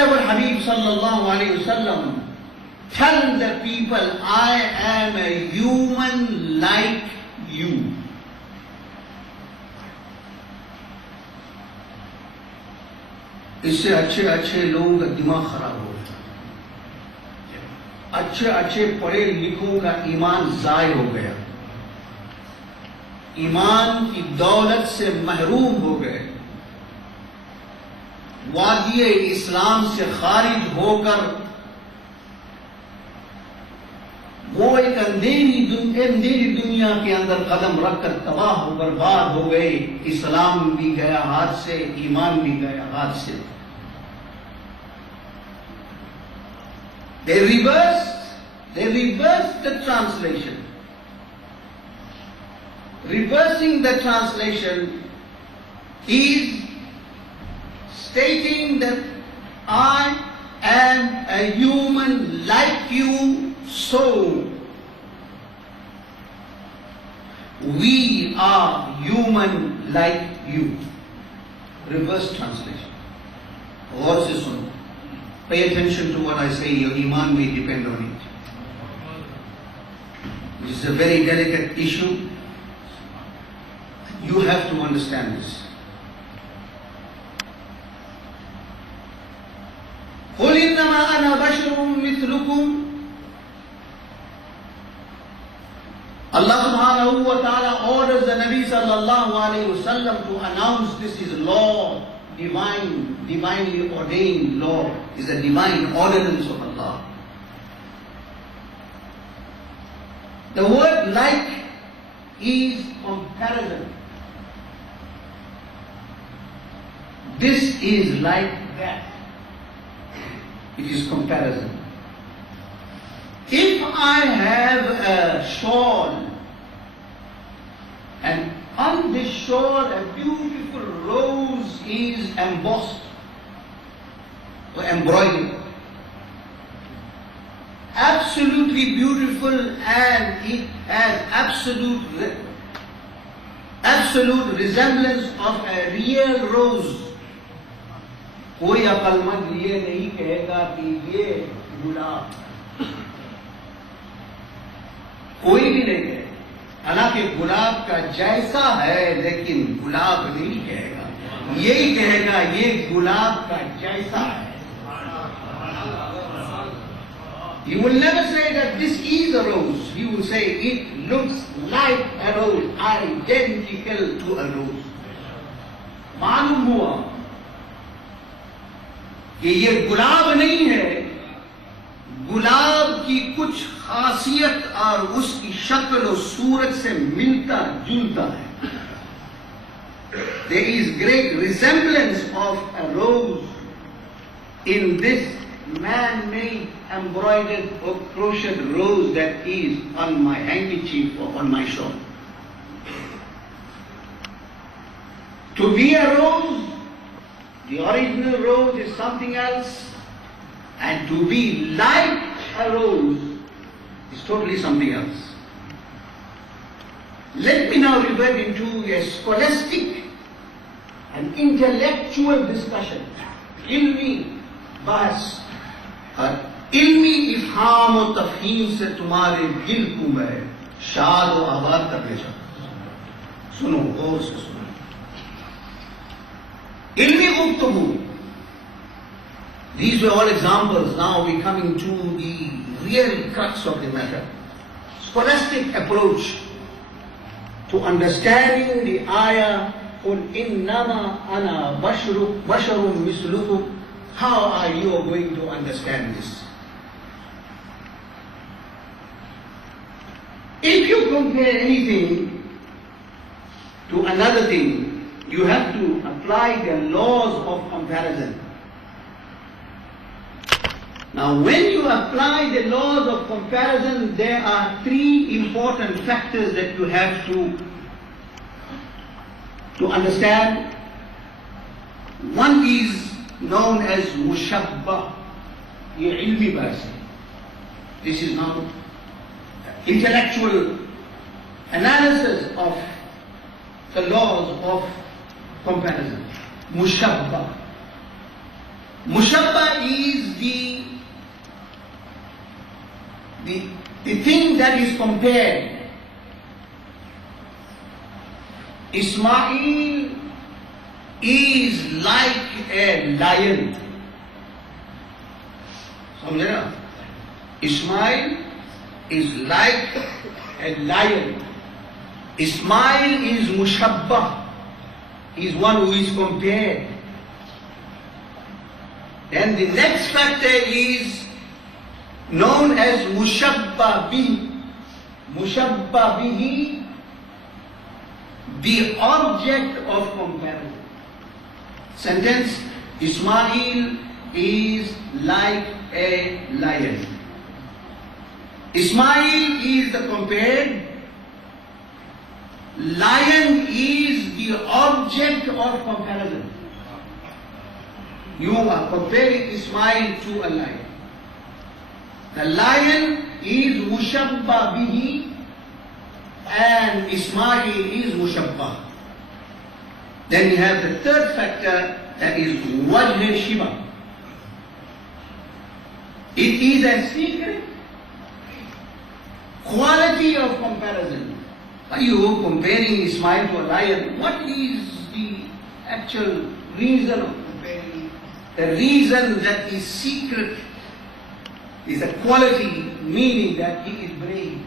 beloved Habib sallallahu alayhi wasallam, tell the people, I am a human like you. इससे अच्छे अच्छे लोगों का दिमाग खराब हो गया, अच्छे अच्छे पढ़े लिखों का ईमान जाय हो गया, ईमान की दौलत से महरूम हो गए, वादिये इस्लाम से खारिज होकर वो एक अंधेरी दुनिया के अंदर कदम रखकर तबाह हो बर्बाद हो गए। इस्लाम भी गया हाथ से, ईमान भी गया हाथ से। They reversed the translation. Reversing the translation is stating that I am a human like you, so we are human like you. Reverse translation. गौर से सुनो. Pay attention to what I say. Your iman may depend on it. This is a very delicate issue. You have to understand this. قُلْ إِنَّمَا أَنَا بَشَرٌ مِثْلُكُمْ. Allah subhanahu wa ta'ala orders the Nabi sallallahu alayhi wa sallam to announce this is law, divinely ordained law, is a divine ordinance of Allah. The word like is comparison. This is like that. It is comparison. If I have a shawl and on this shawl a beautiful rose is embossed or embroidered, absolutely beautiful, and it has absolute resemblance of a real rose. कोई अक्लमंद ये नहीं कहेगा कि ये गुलाब, कोई भी नहीं कहेगा। हालांकि गुलाब का जैसा है लेकिन गुलाब नहीं कहेगा, यही कहेगा ये गुलाब का जैसा है। He will never say that this is a rose. He will say it looks like a rose, identical to a rose. मालूम हुआ कि ये गुलाब नहीं है, गुलाब की कुछ खासियत और उसकी शक्ल और सूरत से मिलता जुलता है। There is great resemblance of a rose in this man-made embroidered or crocheted rose that is on my handkerchief or on my shawl. To be a rose, the original rose is something else, and to be like a rose is totally something else. Let me now revert into a scholastic and intellectual discussion. Ilmi bahas और इल्मी इफ़हाम और तफ़हीम से तुम्हारे दिल को मैं शाद और आबाद करने चाहता हूं। सुनो, गौर से सुनो। इल्मी गुफ्तगू, these were all examples. Now we coming to the real crux of the matter. Scholastic approach to understanding the ayah, قُلْ إِنَّمَا أَنَا بَشَرٌ مِثْلُكُمْ. How are you going to understand this? If you compare anything to another thing, you have to apply the laws of comparison. Now, when you apply the laws of comparison, there are three important factors that you have to understand. One is known as mushabbah, ye ilmi bahas. This is now intellectual analysis of the laws of comparison. Mushabbah. Mushabba is the thing that is compared. Ismail is like a lion. Samjha? Ismail is like a lion. Ismail is mushabbah, is one who is compared. Then the next factor is known as mushabba bihi. Mushabba bihi, the object of comparison. Sentence: Ismail is like a lion. Ismail is the compared. Lion is the object of comparison. You are comparing Ismail to a lion. The lion is mushabba bihi and Ismail is mushabba. Then you have the third factor, that is wajh shiba. It is a secret quality of comparison. Are you comparing Ismail to a lion? What is the actual reason of comparing? The reason that is secret is a quality, meaning that he is brave,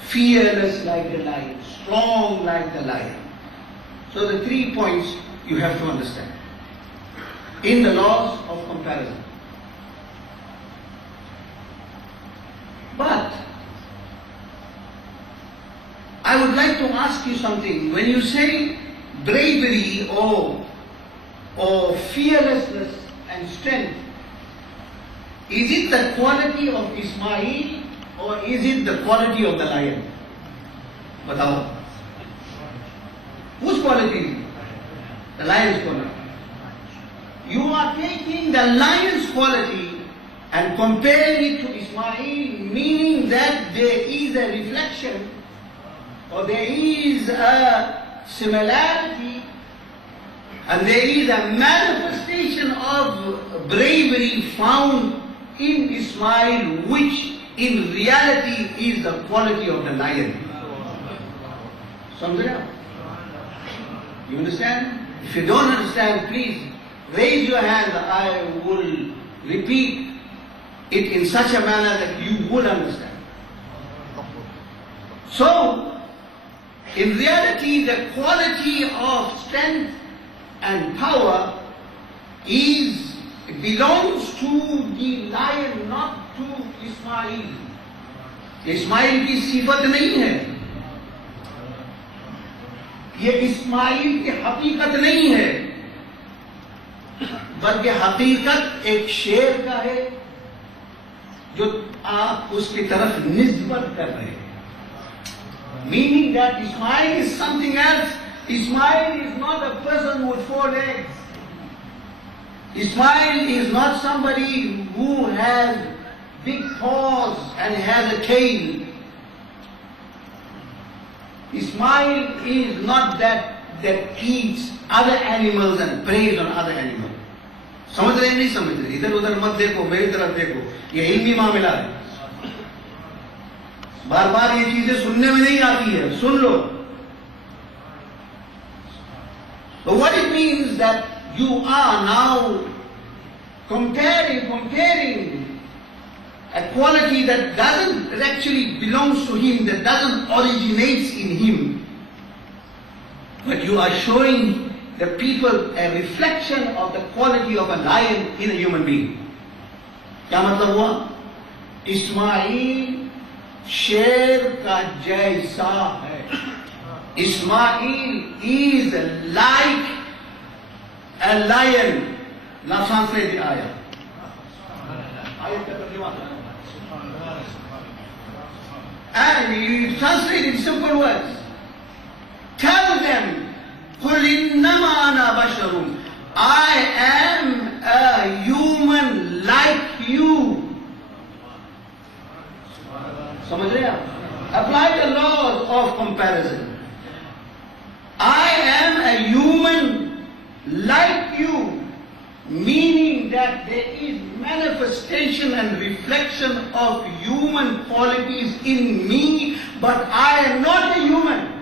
fearless like the lion, strong like the lion. So the 3 points you have to understand in the laws of comparison. But I would like to ask you something. When you say bravery or fearlessness and strength, is it the quality of Ismail or is it the quality of the lion? Batao. Whose quality is it? The lion's quality. You are taking the lion's quality and comparing it to Ismail, meaning that there is a reflection or there is a similarity and there is a manifestation of bravery found in Ismail, which in reality is the quality of the lion. Samjha? You understand? If you don't understand, please raise your hand. I will repeat it in such a manner that you will understand. So, in reality, the quality of strength and power belongs to the lion, not to Ismail. Ismail की सिफत नहीं है, ये इस्माइल की हकीकत नहीं है, बल्कि हकीकत एक शेर का है जो आप उसकी तरफ निस्बत कर रहे हैं. Meaning that Ismail is something else. Ismail is not a person with 4 legs. Ismail is not somebody who has big paws and has a tail. Ismail is not that eats other animals and preys on other animals. समझ रहे नहीं समझ रहे? इधर उधर मत देखो, मेरी तरफ देखो. ये इल्मी मामला है. बार बार ये चीजें सुनने में नहीं आती है, सुन लो. So what it means that you are now comparing a quality that doesn't actually belongs to him, that doesn't originate in him, but you are showing the people a reflection of the quality of a lion in a human being. क्या मतलब हुआ? इस्माइल शेर का जैसा है. Ismail is like a lion. Now translate the ayah. And you translate in simple words. Tell them, قُلْ إِنَّمَا أَنَا بَشَرٌ, I am a human like you. समझ रहे आप? Apply the laws of comparison. I am a human like you, that there is manifestation and reflection of human qualities in me, but I am not a human.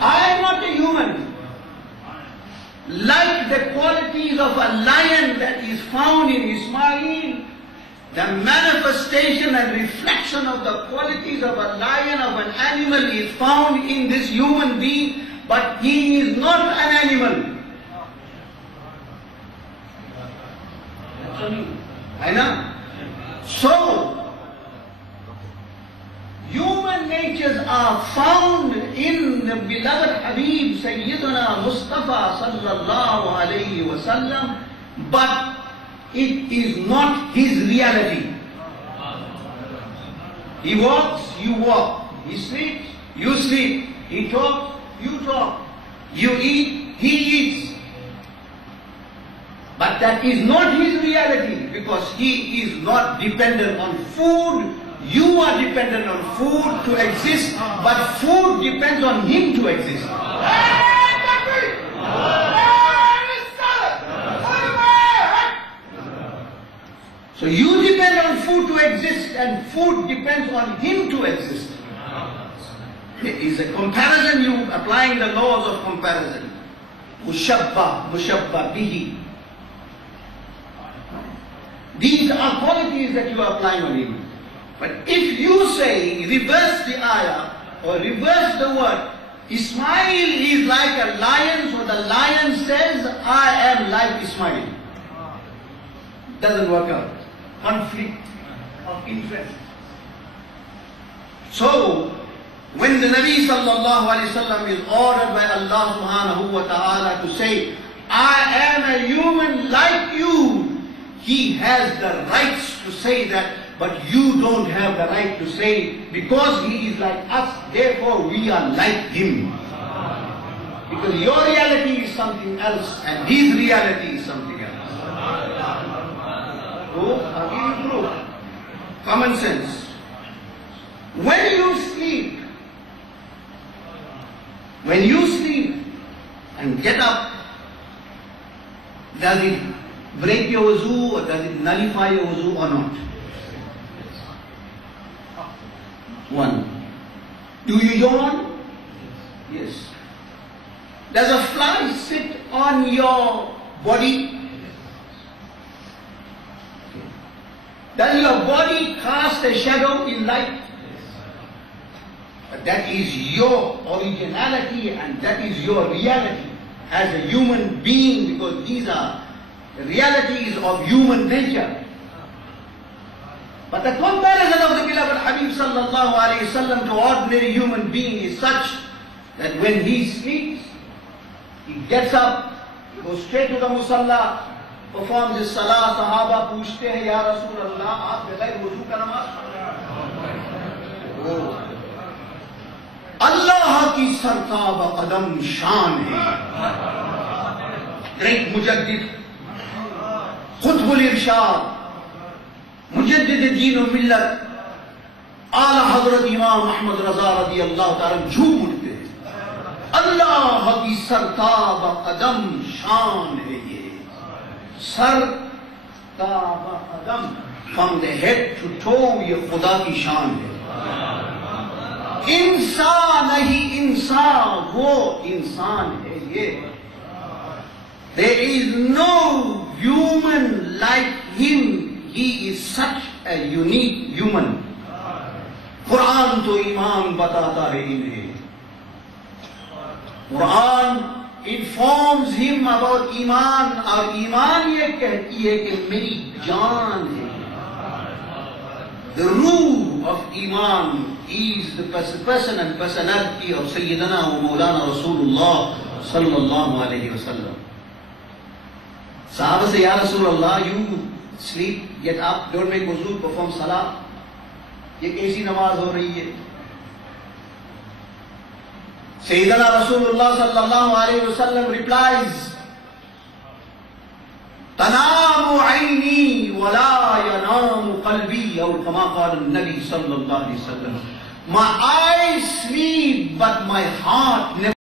I am not a human. Like the qualities of a lion that is found in Ismail, the manifestation and reflection of the qualities of a lion, of an animal, is found in this human being, but he is not an animal. I know. So, human natures are found in the beloved Habib Sayyidina Mustafa sallallahu alayhi wa sallam, but it is not his reality. He walks, you walk. He sleeps, you sleep. He talks, you talk. You eat, he eats. But that is not his reality, because he is not dependent on food. You are dependent on food to exist, but food depends on him to exist. So you depend on food to exist, and food depends on him to exist. It is a comparison, you applying the laws of comparison. Mushabba, mushabba bihi. These are qualities that you are applying on him. But if you say, reverse the ayah, or reverse the word, Ismail is like a lion, so the lion says, I am like Ismail. Doesn't work out. Conflict of interest. So, when the Nabi sallallahu alayhi wasallam is ordered by Allah subhanahu wa ta'ala to say, I am a human like you, he has the rights to say that, but you don't have the right to say, because he is like us, therefore we are like him. Because your reality is something else, and his reality is something else. So, I'll give you proof. Common sense. When you sleep and get up, does it break your wuzu, or does it nullify your wuzu or not? One. Do you yawn? Yes. Does a fly sit on your body? Does your body cast a shadow in light? But that is your originality, and that is your reality as a human being, because these are the realities of human nature. But the comparison of the beloved Habib sallallahu alayhi wasallam to ordinary human being is such that when he sleeps, he gets up, goes straight to the musalla, performs his salah. Sahaba पूछते हैं, या रसूल अल्लाह, आप बगैर वुजू का नमाज पढ़ते हैं? अल्लाह की सरताब कदम शान है. Great मुजद्दिद, खुतबुल इरशाद, मुजद्दिद दीन और मिल्लत, आला हजरत इमाम अहमद रजा रज़ी अल्लाह ताला झूम उठते हैं. अल्लाह की सरताब कदम शान है ये. सरताब कदम, from the head to toe, ये खुदा की शान है. इंसान नहीं इंसान, वो इंसान है ये. There is no human like him. He is such a unique human. Quran to ईमान बताता है इन्हें. Quran informs him about ईमान, और ईमान ये कहती है कि मेरी जान है. The rule of Iman is the person and personality of Sayyidina wa Mawlana Rasulullah sallallahu alayhi wa sallam. Sahaba say, Ya Rasulullah, you sleep, get up, don't make wuzu, perform salah. ये कैसी नमाज हो रही है? Sayyidina Rasulullah sallallahu alayhi wa sallam replies, तनामु ऐनी वला यनामु क़ल्बी, और कमा क़ाल नबी सल्लल्लाहु अलैहि वसल्लम, my eyes sleep but my heart never